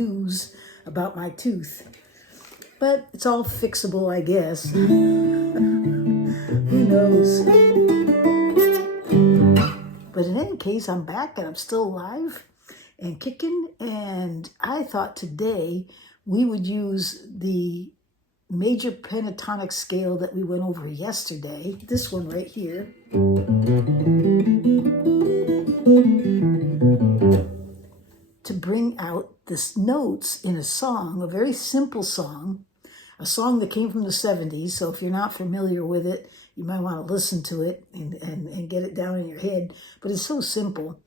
news about my tooth. But it's all fixable, I guess. Who knows? But in any case, I'm back and I'm still alive and kicking. And I thought today we would use the major pentatonic scale that we went over yesterday. This one right here. To bring out the notes in a song, a very simple song, a song that came from the 70s. So if you're not familiar with it, you might want to listen to it and get it down in your head. But it's so simple.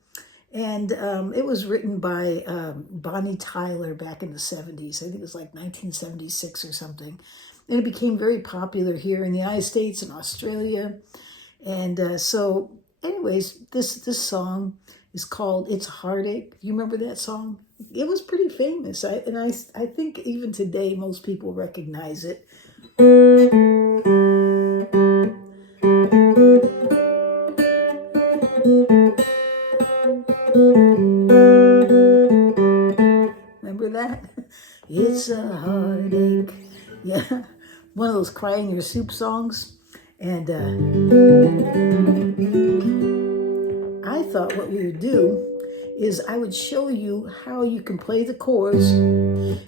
And it was written by Bonnie Tyler back in the 70s. I think it was like 1976 or something. And it became very popular here in the United States and Australia. And so anyways, this song is called It's a Heartache. You remember that song? It was pretty famous. I think even today most people recognize it. Remember that? It's a heartache. Yeah, one of those cry in your soup songs. And I thought what we would do is I would show you how you can play the chords.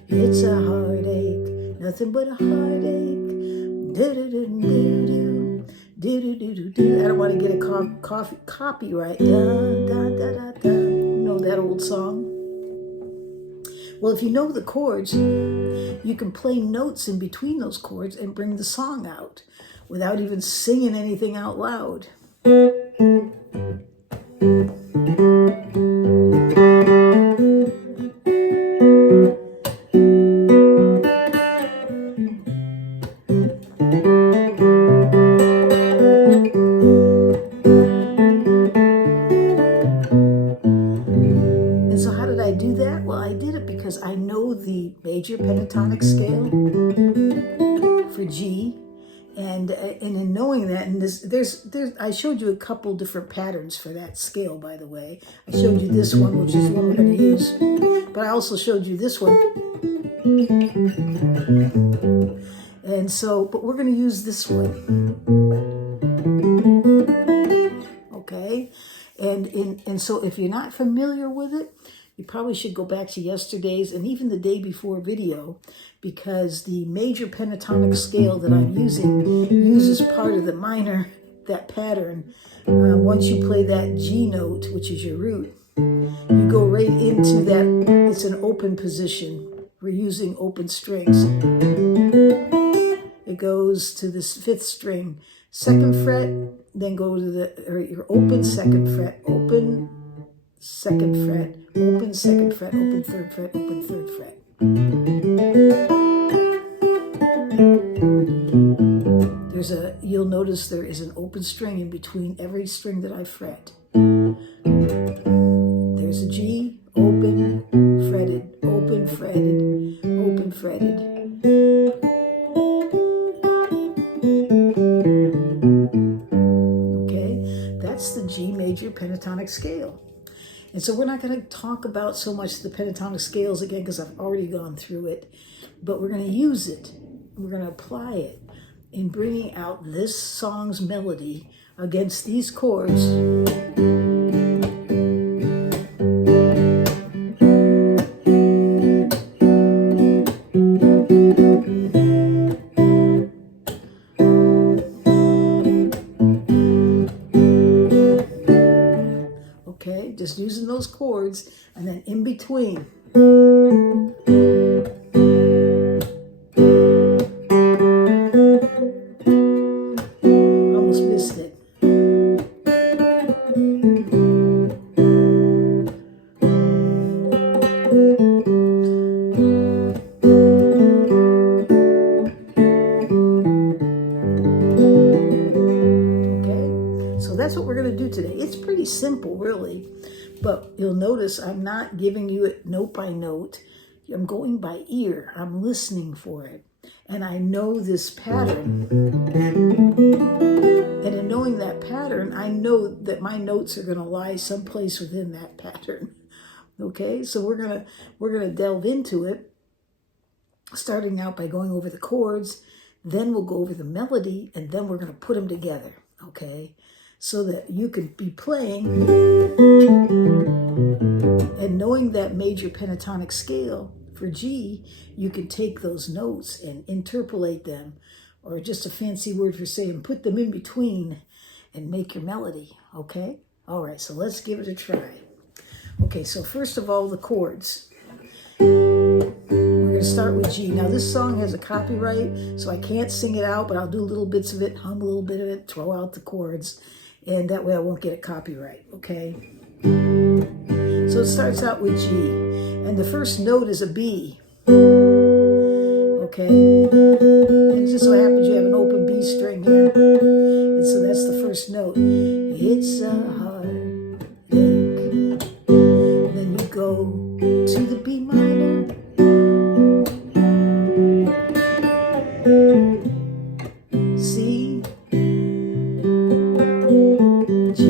It's a heartache, nothing but a heartache. Do-do-do-do-do, do-do-do-do-do. I don't want to get a copyright. Da-da-da-da-da. You know that old song? Well, if you know the chords, you can play notes in between those chords and bring the song out without even singing anything out loud. And so how did I do that? Well, I did it because I know the major pentatonic scale for G. And in knowing that, and there's I showed you a couple different patterns for that scale, by the way. I showed you this one, which is the one we're going to use, but I also showed you this one. And so, but we're going to use this one. Okay, and so if you're not familiar with it, you probably should go back to yesterday's and even the day before video, because the major pentatonic scale that I'm using uses part of the minor, that pattern. Once you play that G note, which is your root, you go right into that. It's an open position. We're using open strings. It goes to this 5th string, 2nd fret, then go to your open 2nd fret, open 2nd fret, open 2nd fret, open 3rd fret, open 3rd fret. You'll notice there is an open string in between every string that I fret. There's a G, open, fretted, open, fretted, open, fretted. Okay, that's the G major pentatonic scale. And so we're not going to talk about so much the pentatonic scales again, because I've already gone through it, but we're going to use it. We're going to apply it in bringing out this song's melody against these chords. Okay, just using those chords, and then in between. Almost missed it. That's what we're going to do today. It's pretty simple, really, but you'll notice I'm not giving you it note by note. I'm going by ear. I'm listening for it, and I know this pattern. And in knowing that pattern, I know that my notes are going to lie someplace within that pattern. Okay, so we're gonna delve into it, starting out by going over the chords, then we'll go over the melody, and then we're gonna put them together, okay? So that you can be playing and knowing that major pentatonic scale for G, you can take those notes and interpolate them, or just a fancy word for saying put them in between and make your melody, okay? All right, so let's give it a try. Okay, so first of all, the chords. We're going to start with G. Now, this song has a copyright, so I can't sing it out, but I'll do little bits of it, hum a little bit of it, throw out the chords, and that way I won't get a copyright, okay? So it starts out with G, and the first note is a B, okay? And it just so happens you have an open B string here, and so that's the first note. It's a heartache. Then you go to the B minor. C, G,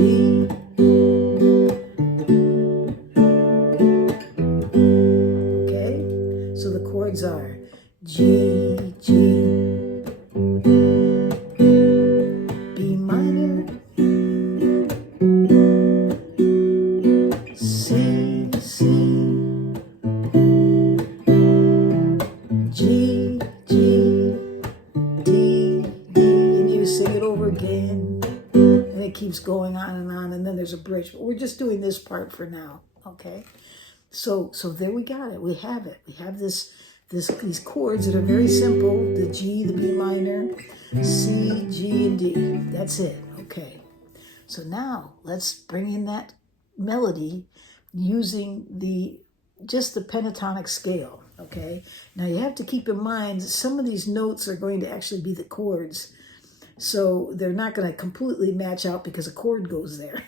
okay? So the chords are G, G, B minor, C, C, G, G, D, D, and you sing it over again, and it keeps going on, and then there's a bridge. But we're just doing this part for now, okay? So there we got it. We have it. We have these chords that are very simple: the G, the B minor, C, G, and D. That's it. Okay. So now let's bring in that melody using just the pentatonic scale. Okay. Now you have to keep in mind that some of these notes are going to actually be the chords, so they're not going to completely match out because a chord goes there.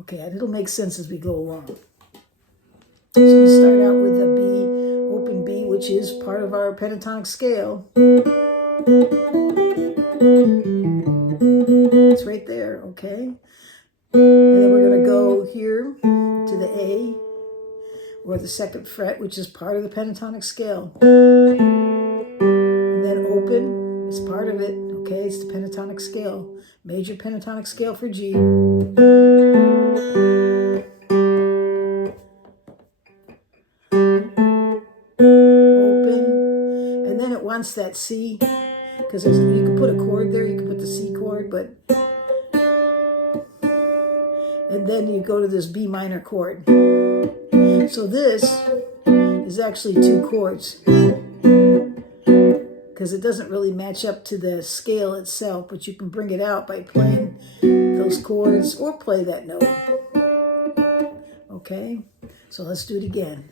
Okay, and it'll make sense as we go along. So we start out with the B, open B, which is part of our pentatonic scale. It's right there, okay? And then we're going to go here to the A, or the second fret, which is part of the pentatonic scale. And then open is part of it, okay? It's the pentatonic scale, major pentatonic scale for G. Wants that C, because you can put a chord there, you can put the C chord, and then you go to this B minor chord. So this is actually two chords, because it doesn't really match up to the scale itself, but you can bring it out by playing those chords or play that note. Okay, so let's do it again.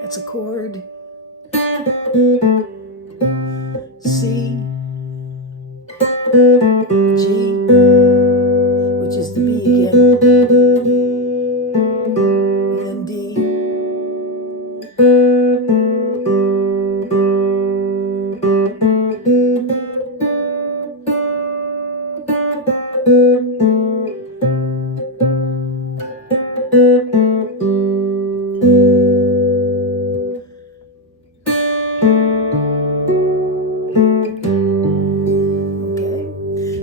That's a chord. C, G, which is the B again, and then D,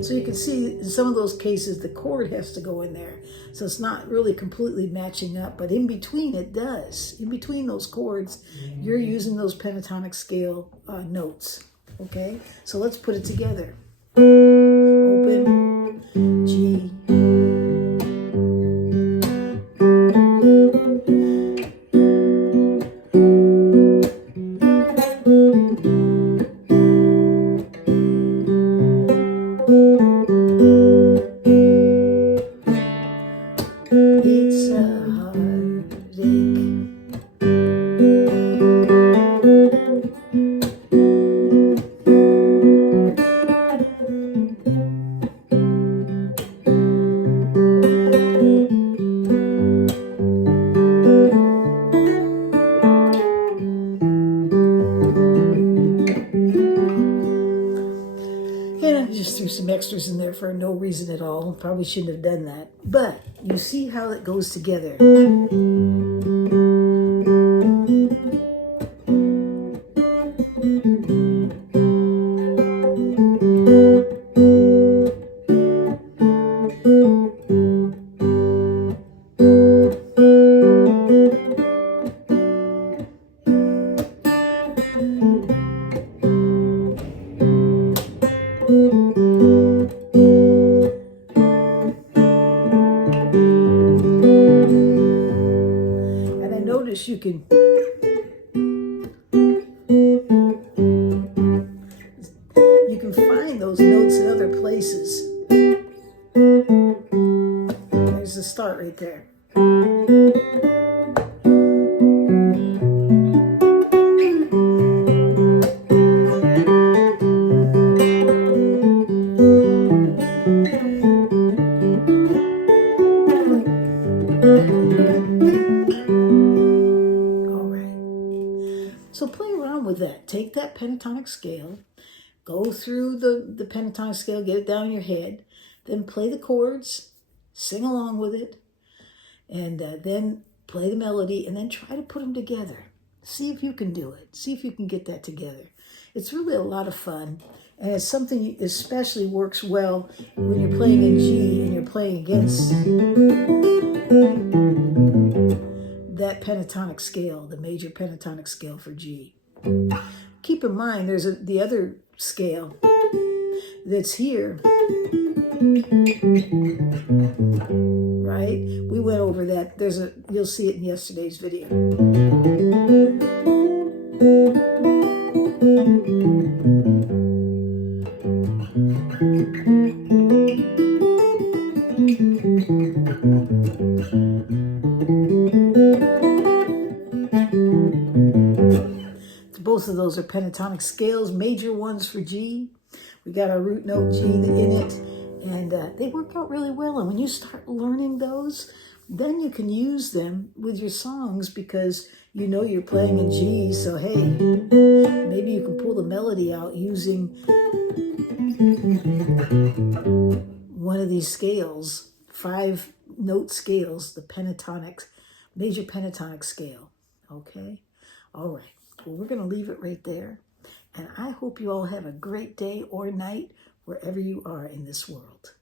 so you can see in some of those cases the chord has to go in there. So it's not really completely matching up, but in between it does. In between those chords, you're using those pentatonic scale notes. Okay, so let's put it together. Open, G, it's a heartache. phrasing it all. Probably shouldn't have done that. But you see how it goes together. And I notice you can find those notes in other places. There's the start right there. So play around with that. Take that pentatonic scale, go through the pentatonic scale, get it down in your head, then play the chords, sing along with it, and then play the melody, and then try to put them together. See if you can do it. See if you can get that together. It's really a lot of fun, and it's something especially works well when you're playing in G and you're playing against that pentatonic scale, the major pentatonic scale for G. Keep in mind, there's the other scale that's here, right? We went over that. You'll see it in yesterday's video. Both of those are pentatonic scales, major ones for G. We got our root note G in it, and they work out really well. And when you start learning those, then you can use them with your songs because you know you're playing in G. So hey, maybe you can pull the melody out using one of these scales, 5-note scales, the pentatonic, major pentatonic scale. Okay, all right. Well, we're going to leave it right there. And I hope you all have a great day or night wherever you are in this world.